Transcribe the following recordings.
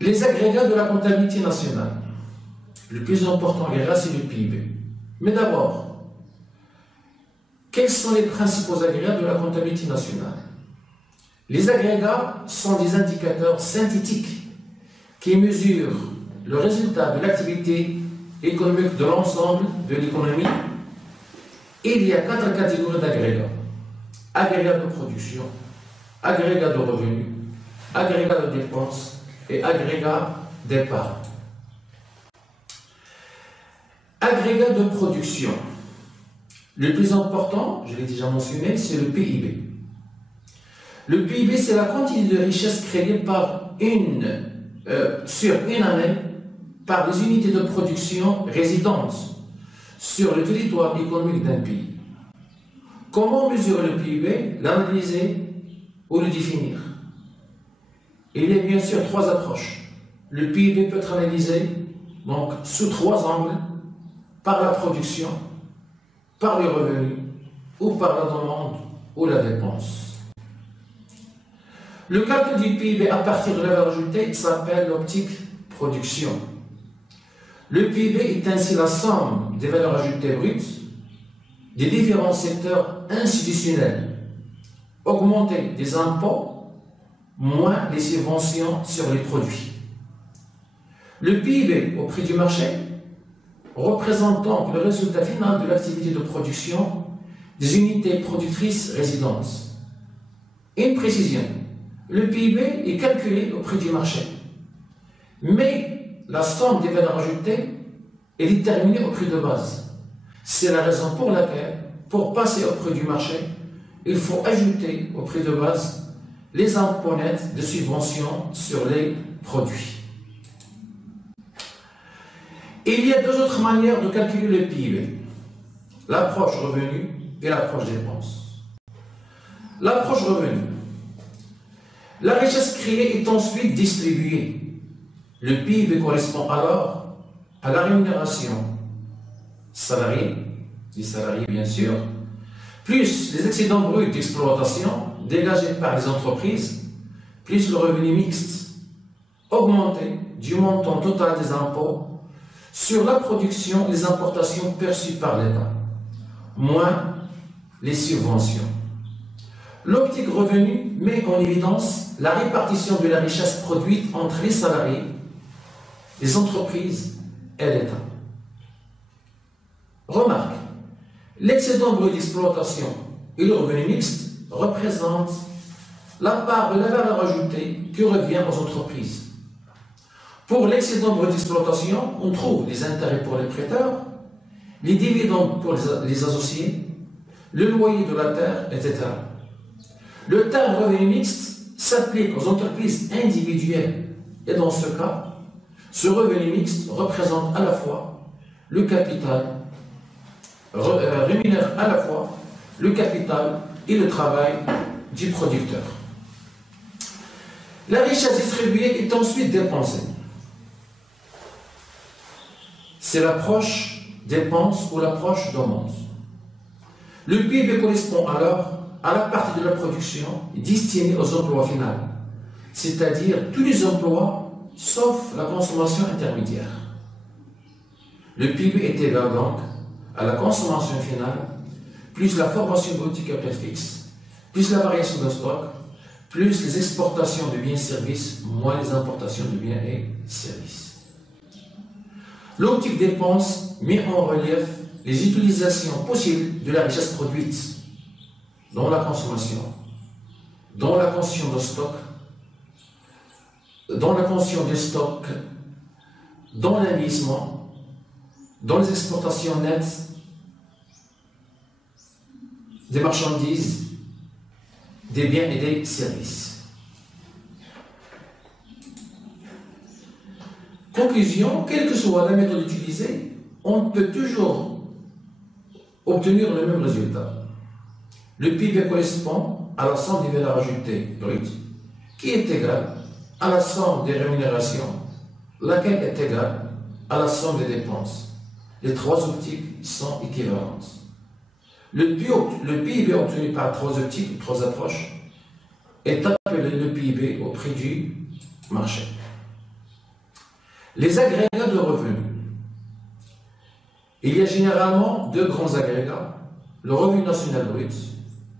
Les agrégats de la comptabilité nationale. Le plus important agrégat, c'est le PIB. Mais d'abord, quels sont les principaux agrégats de la comptabilité nationale? Les agrégats sont des indicateurs synthétiques qui mesurent le résultat de l'activité économique de l'ensemble de l'économie. Et il y a 4 catégories d'agrégats. Agrégat de production, agrégat de revenus, agrégat de dépenses et agrégat d'épargne. Agrégat de production. Le plus important, je l'ai déjà mentionné, c'est le PIB. Le PIB, c'est la quantité de richesse créée sur une année par les unités de production résidentes sur le territoire économique d'un pays. Comment mesurer le PIB, l'analyser ou le définir? Il y a bien sûr 3 approches. Le PIB peut être analysé donc, sous 3 angles, par la production, par les revenus ou par la demande ou la dépense. Le calcul du PIB à partir de la valeur ajoutée s'appelle l'optique production. Le PIB est ainsi la somme des valeurs ajoutées brutes des différents secteurs institutionnels, augmenter des impôts, moins les subventions sur les produits. Le PIB au prix du marché représente donc le résultat final de l'activité de production des unités productrices résidentes. Une précision, le PIB est calculé au prix du marché, mais la somme des valeurs ajoutées est déterminée au prix de base. C'est la raison pour laquelle, pour passer au prix du marché, il faut ajouter au prix de base les impôts nets de subvention sur les produits. Il y a 2 autres manières de calculer le PIB, l'approche revenu et l'approche dépenses. L'approche revenu. La richesse créée est ensuite distribuée. Le PIB correspond alors à la rémunération salariés, les salariés bien sûr, plus les excédents bruts d'exploitation dégagés par les entreprises, plus le revenu mixte, augmenté du montant total des impôts sur la production et les importations perçues par l'État, moins les subventions. L'optique revenu met en évidence la répartition de la richesse produite entre les salariés, les entreprises et l'État. Remarque, l'excédent brut d'exploitation et le revenu mixte représentent la part de la valeur ajoutée qui revient aux entreprises. Pour l'excédent brut d'exploitation, on trouve les intérêts pour les prêteurs, les dividendes pour les associés, le loyer de la terre, etc. Le terme revenu mixte s'applique aux entreprises individuelles et dans ce cas, ce revenu mixte représente à la fois le capital, rémunère à la fois le capital et le travail du producteur. La richesse distribuée est ensuite dépensée. C'est l'approche dépense ou l'approche demande. Le PIB correspond alors à la partie de la production destinée aux emplois finaux, c'est-à-dire tous les emplois sauf la consommation intermédiaire. Le PIB est égal donc à la consommation finale, plus la formation brute du capital fixe, plus la variation de stock, plus les exportations de biens et services, moins les importations de biens et services. L'optique dépense met en relief les utilisations possibles de la richesse produite dans la consommation, dans la constitution de stock, dans la constitution des stocks, dans l'investissement, dans les exportations nettes des marchandises, des biens et des services. Conclusion, quelle que soit la méthode utilisée, on peut toujours obtenir le même résultat. Le PIB correspond à la somme des valeurs ajoutées brutes, qui est égale à la somme des rémunérations, laquelle est égale à la somme des dépenses. Les 3 optiques sont équivalentes. Le PIB obtenu par 3 optiques, 3 approches, est appelé le PIB au prix du marché. Les agrégats de revenus. Il y a généralement deux grands agrégats, le revenu national brut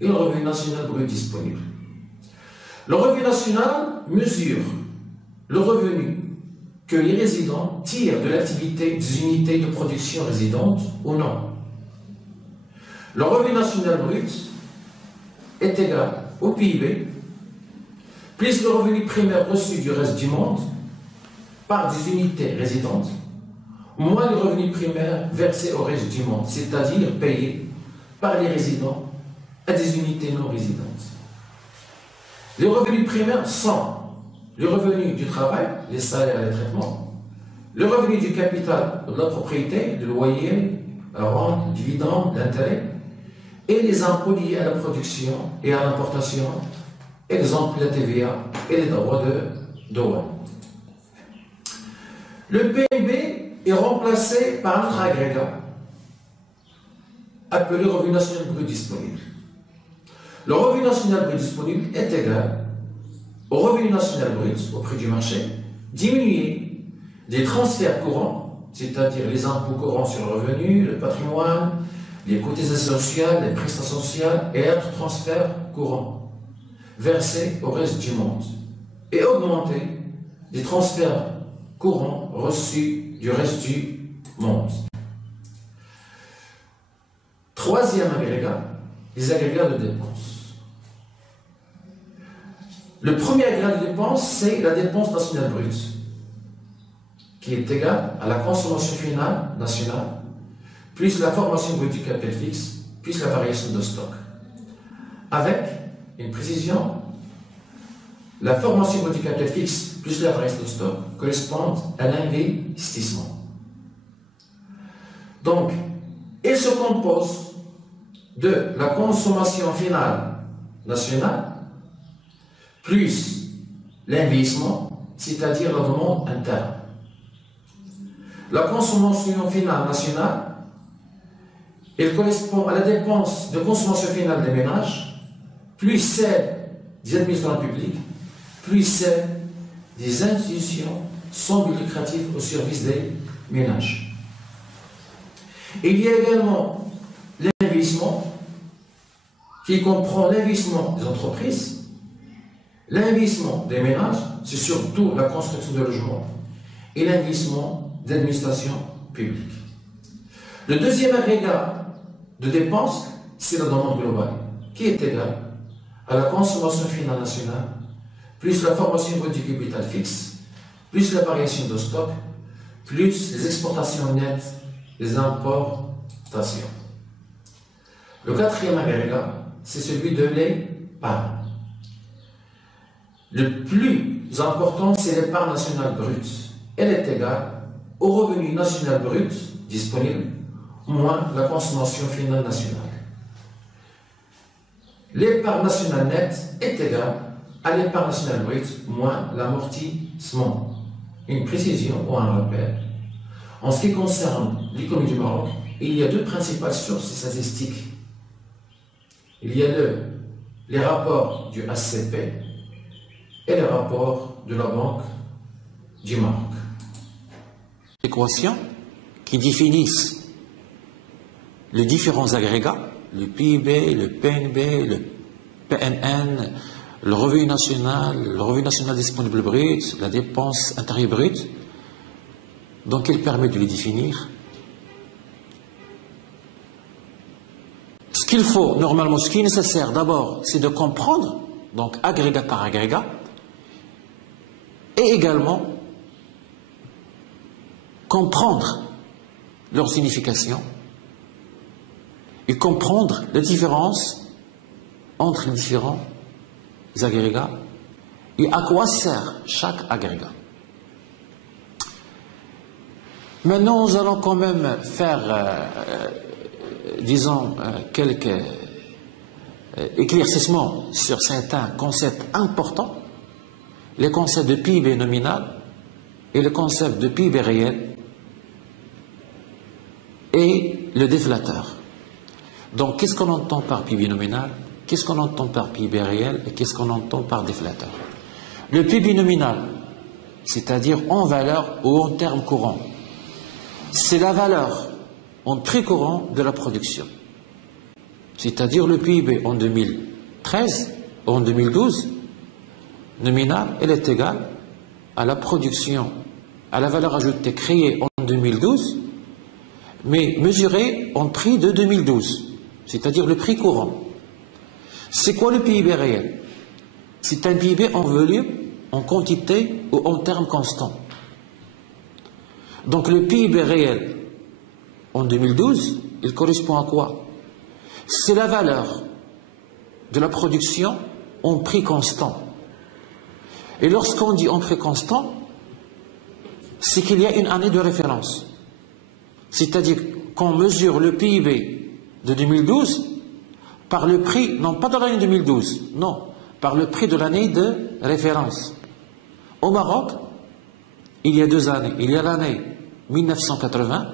et le revenu national brut disponible. Le revenu national mesure le revenu que les résidents tirent de l'activité des unités de production résidentes ou non. Le revenu national brut est égal au PIB plus le revenu primaire reçu du reste du monde par des unités résidentes, moins le revenu primaire versé au reste du monde, c'est-à-dire payé par les résidents à des unités non résidentes. Les revenus primaires sont le revenu du travail, les salaires et les traitements, le revenu du capital, de la propriété, du loyer, la rente, dividendes, l'intérêt, et les impôts liés à la production et à l'importation, exemple la TVA et les droits de douane. Le PIB est remplacé par un autre agrégat appelé revenu national brut disponible. Le revenu national brut disponible est égal au revenu national brut au prix du marché, diminué des transferts courants, c'est-à-dire les impôts courants sur le revenu, le patrimoine, les cotisations sociales, les prestations sociales et autres transferts courants versés au reste du monde, et augmenté des transferts courants reçus du reste du monde. Troisième agrégat, les agrégats de dépenses. Le premier agrégat de dépenses, c'est la dépense nationale brute, qui est égale à la consommation finale nationale, plus la formation brute du capital fixe, plus la variation de stock. Avec une précision, la formation brute du capital fixe plus la variation de stock correspondent à l'investissement. Donc, il se compose de la consommation finale nationale plus l'investissement, c'est-à-dire la demande interne. La consommation finale nationale, elle correspond à la dépense de consommation finale des ménages, plus celle des administrations publiques, plus celle des institutions sans but lucratif au service des ménages. Il y a également l'investissement, qui comprend l'investissement des entreprises, l'investissement des ménages, c'est surtout la construction de logements, et l'investissement d'administration publique. Le deuxième agrégat de dépenses, c'est la demande globale, qui est égale à la consommation finale nationale, plus la formation brute du capital fixe, plus la variation de stock, plus les exportations nettes, les importations. Le quatrième agrégat, c'est celui de l'épargne. Le plus important, c'est l'épargne nationale brute. Elle est égale au revenu national brut disponible moins la consommation finale nationale. L'épargne nationale nette est égale à l'épargne nationale brute moins l'amortissement. Une précision ou un rappel. En ce qui concerne l'économie du Maroc, il y a deux principales sources statistiques. Il y a les rapports du HCP et les rapports de la Banque du Maroc. Équations qui définissent les différents agrégats, le PIB, le PNB, le PNN, le revenu national disponible brut, la dépense intérieure brute. Donc, il permet de les définir. Ce qu'il faut, normalement, ce qui est nécessaire d'abord, c'est de comprendre, donc agrégat par agrégat, et également comprendre leur signification et comprendre la différence entre les différents agrégats et à quoi sert chaque agrégat. Maintenant, nous allons quand même faire, disons, quelques éclaircissements sur certains concepts importants, les concepts de PIB nominal et le concept de PIB réel et le déflateur. Donc, qu'est-ce qu'on entend par PIB nominal? Qu'est-ce qu'on entend par PIB réel et qu'est-ce qu'on entend par déflateur? Le PIB nominal, c'est-à-dire en valeur ou en termes courants. C'est la valeur en prix courant de la production. C'est-à-dire le PIB en 2013 ou en 2012, nominal, elle est égale à la production, à la valeur ajoutée créée en 2012, mais mesurée en prix de 2012, c'est-à-dire le prix courant. C'est quoi le PIB réel? C'est un PIB en volume, en quantité ou en termes constants. Donc le PIB réel en 2012, il correspond à quoi? C'est la valeur de la production en prix constant. Et lorsqu'on dit en prix constant, c'est qu'il y a une année de référence. C'est-à-dire qu'on mesure le PIB de 2012 par le prix, non pas de l'année 2012, non, par le prix de l'année de référence. Au Maroc, il y a 2 années. Il y a l'année 1980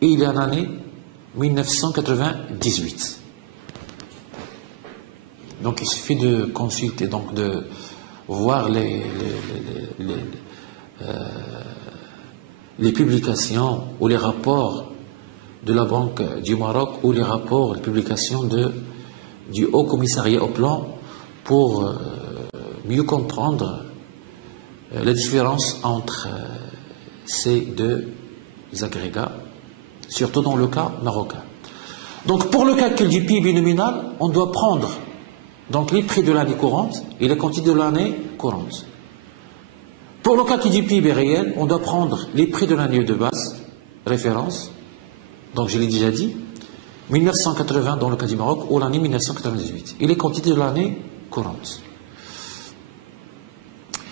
et il y a l'année 1998. Donc il suffit de consulter, donc de voir les publications ou les rapports de la Banque du Maroc ou les rapports, les publications du Haut Commissariat au Plan pour mieux comprendre la différence entre ces deux agrégats, surtout dans le cas marocain. Donc pour le calcul du PIB nominal, on doit prendre donc les prix de l'année courante et les quantités de l'année courante. Pour le calcul du PIB réel, on doit prendre les prix de l'année de base, référence, donc je l'ai déjà dit, 1980 dans le cas du Maroc ou l'année 1998, et les quantités de l'année courante.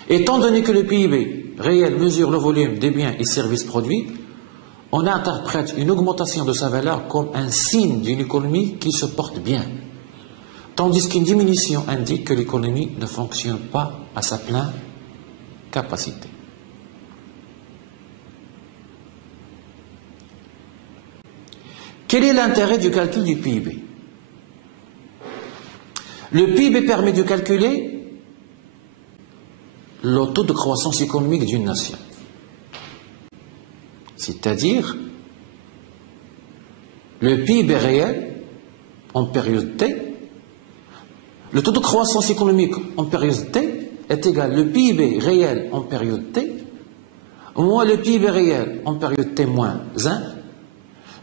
Étant donné que le PIB réel mesure le volume des biens et services produits, on interprète une augmentation de sa valeur comme un signe d'une économie qui se porte bien, tandis qu'une diminution indique que l'économie ne fonctionne pas à sa pleine capacité. Quel est l'intérêt du calcul du PIB? Le PIB permet de calculer le taux de croissance économique d'une nation. C'est-à-dire le PIB réel en période T, le taux de croissance économique en période T est égal au PIB réel en période T moins le PIB réel en période T moins 1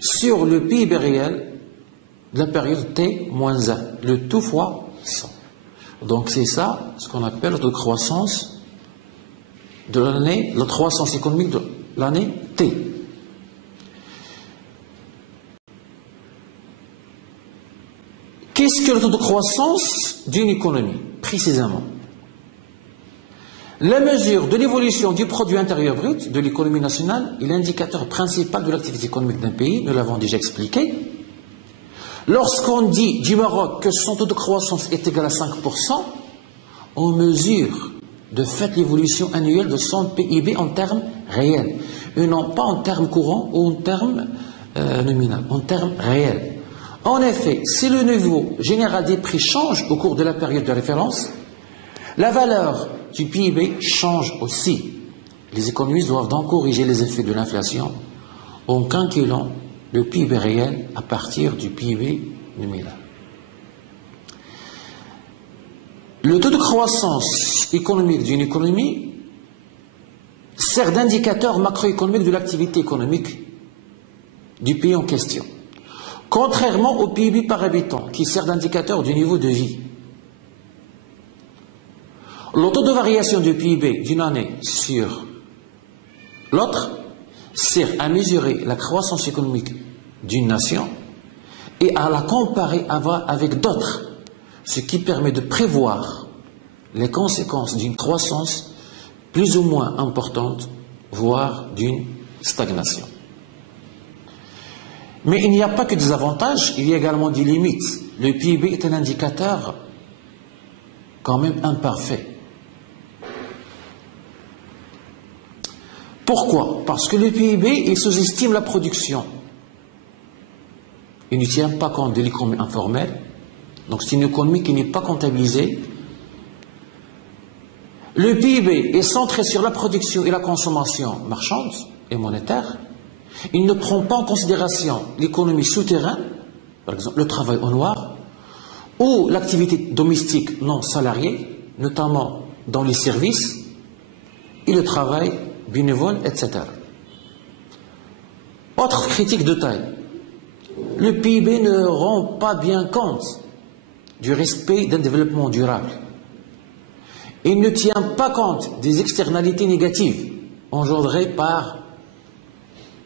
sur le PIB réel de la période T moins 1, le tout fois 100. Donc c'est ça ce qu'on appelle le taux de croissance de l'année, la croissance économique de l'année T. Qu'est-ce que le taux de croissance d'une économie, précisément? La mesure de l'évolution du produit intérieur brut de l'économie nationale est l'indicateur principal de l'activité économique d'un pays, nous l'avons déjà expliqué. Lorsqu'on dit du Maroc que son taux de croissance est égal à 5%, on mesure de fait l'évolution annuelle de son PIB en termes réels, et non pas en termes courants ou en termes nominaux, en termes réels. En effet, si le niveau général des prix change au cours de la période de référence, la valeur du PIB change aussi. Les économistes doivent donc corriger les effets de l'inflation en calculant le PIB réel à partir du PIB nominal. Le taux de croissance économique d'une économie sert d'indicateur macroéconomique de l'activité économique du pays en question, contrairement au PIB par habitant qui sert d'indicateur du niveau de vie. Le taux de variation du PIB d'une année sur l'autre sert à mesurer la croissance économique d'une nation et à la comparer avec d'autres, ce qui permet de prévoir les conséquences d'une croissance plus ou moins importante, voire d'une stagnation. Mais il n'y a pas que des avantages, il y a également des limites. Le PIB est un indicateur quand même imparfait. Pourquoi? Parce que le PIB, il sous-estime la production. Il ne tient pas compte de l'économie informelle. Donc c'est une économie qui n'est pas comptabilisée. Le PIB est centré sur la production et la consommation marchande et monétaire. Il ne prend pas en considération l'économie souterraine, par exemple le travail au noir, ou l'activité domestique non salariée, notamment dans les services, et le travail bénévole, etc. Autre critique de taille, le PIB ne rend pas bien compte du respect d'un développement durable. Il ne tient pas compte des externalités négatives engendrées par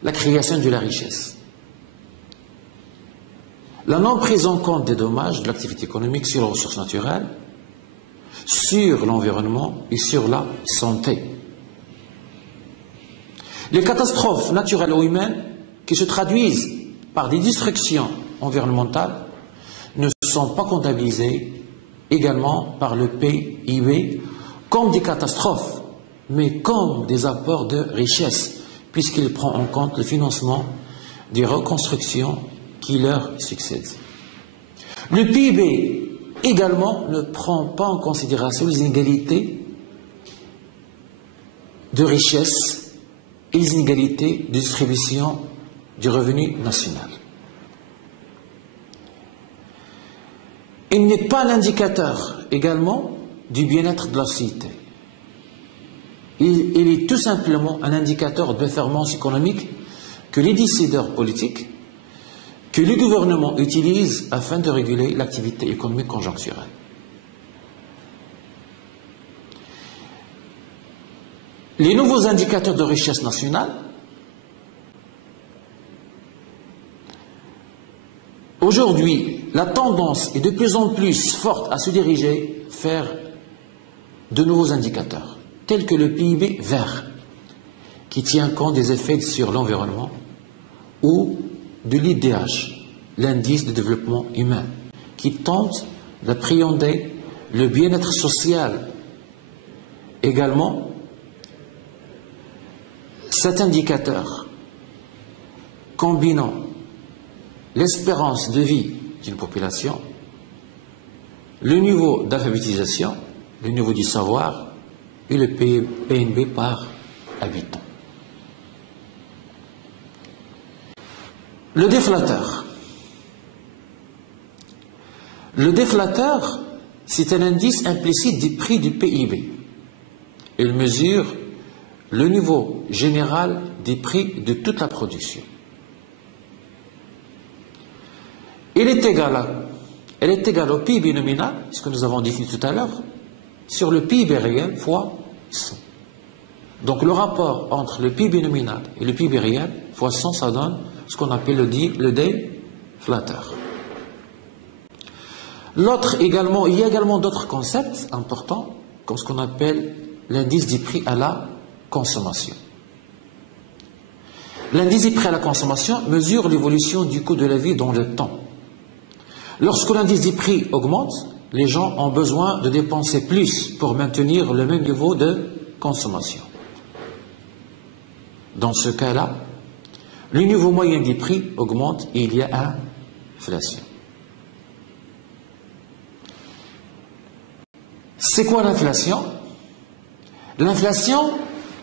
la création de la richesse. La non prise en compte des dommages de l'activité économique sur les ressources naturelles, sur l'environnement et sur la santé. Les catastrophes naturelles ou humaines qui se traduisent par des destructions environnementales ne sont pas comptabilisées également par le PIB comme des catastrophes, mais comme des apports de richesse, puisqu'il prend en compte le financement des reconstructions qui leur succèdent. Le PIB également ne prend pas en considération les inégalités de richesse et les inégalités de distribution du revenu national. Il n'est pas l'indicateur également du bien-être de la société. Il est tout simplement un indicateur de performance économique que les décideurs politiques, que les gouvernements utilisent afin de réguler l'activité économique conjoncturelle. Les nouveaux indicateurs de richesse nationale aujourd'hui, la tendance est de plus en plus forte à se diriger vers de nouveaux indicateurs, tels que le PIB vert, qui tient compte des effets sur l'environnement, ou de l'IDH, l'indice de développement humain, qui tente d'appréhender le bien-être social. Également, cet indicateur, combinant l'espérance de vie d'une population, le niveau d'alphabétisation, le niveau du savoir et le PNB par habitant. Le déflateur. Le déflateur, c'est un indice implicite des prix du PIB. Il mesure le niveau général des prix de toute la production. Elle est égale au PIB nominal, ce que nous avons défini tout à l'heure, sur le PIB réel fois 100. Donc le rapport entre le PIB nominal et le PIB réel fois 100, ça donne ce qu'on appelle le déflateur. Il y a également d'autres concepts importants, comme ce qu'on appelle l'indice des prix à la consommation. L'indice des prix à la consommation mesure l'évolution du coût de la vie dans le temps. Lorsque l'indice des prix augmente, les gens ont besoin de dépenser plus pour maintenir le même niveau de consommation. Dans ce cas-là, le niveau moyen des prix augmente et il y a inflation. C'est quoi l'inflation? L'inflation,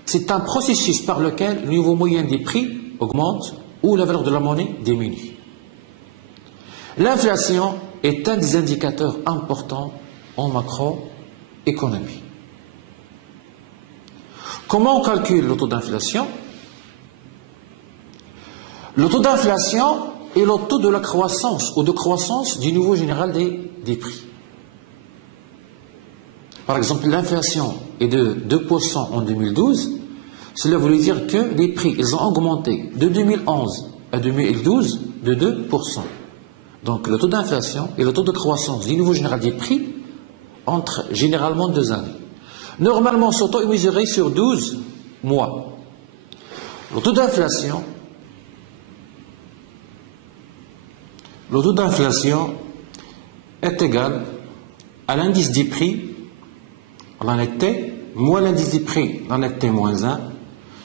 c'est un processus par lequel le niveau moyen des prix augmente ou la valeur de la monnaie diminue. L'inflation est un des indicateurs importants en macroéconomie. Comment on calcule le taux d'inflation? Le taux d'inflation est le taux de la croissance ou de croissance du niveau général des prix. Par exemple, l'inflation est de 2% en 2012. Cela veut dire que les prix ils ont augmenté de 2011 à 2012 de 2%. Donc le taux d'inflation et le taux de croissance du niveau général des prix entre généralement 2 années. Normalement, ce taux est mesuré sur 12 mois. Le taux d'inflation est égal à l'indice des prix l'année T moins l'indice des prix l'année T moins 1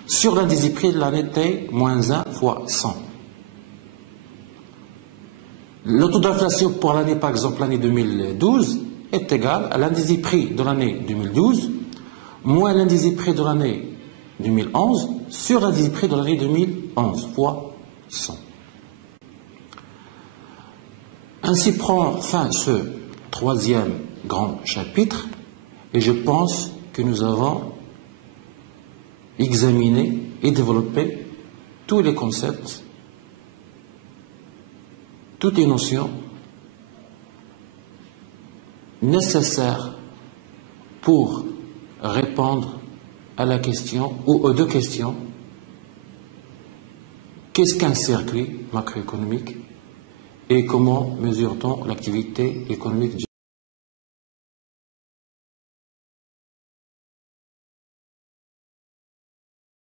sur l'indice des prix de l'année T moins 1 fois 100. Le taux d'inflation pour l'année, par exemple, l'année 2012, est égal à l'indice des prix de l'année 2012 moins l'indice prix de l'année 2011 sur l'indice prix de l'année 2011 fois 100. Ainsi prend fin ce troisième grand chapitre et je pense que nous avons examiné et développé tous les concepts, toutes les notions nécessaires pour répondre à la question ou aux deux questions: qu'est-ce qu'un circuit macroéconomique et comment mesure-t-on l'activité économique du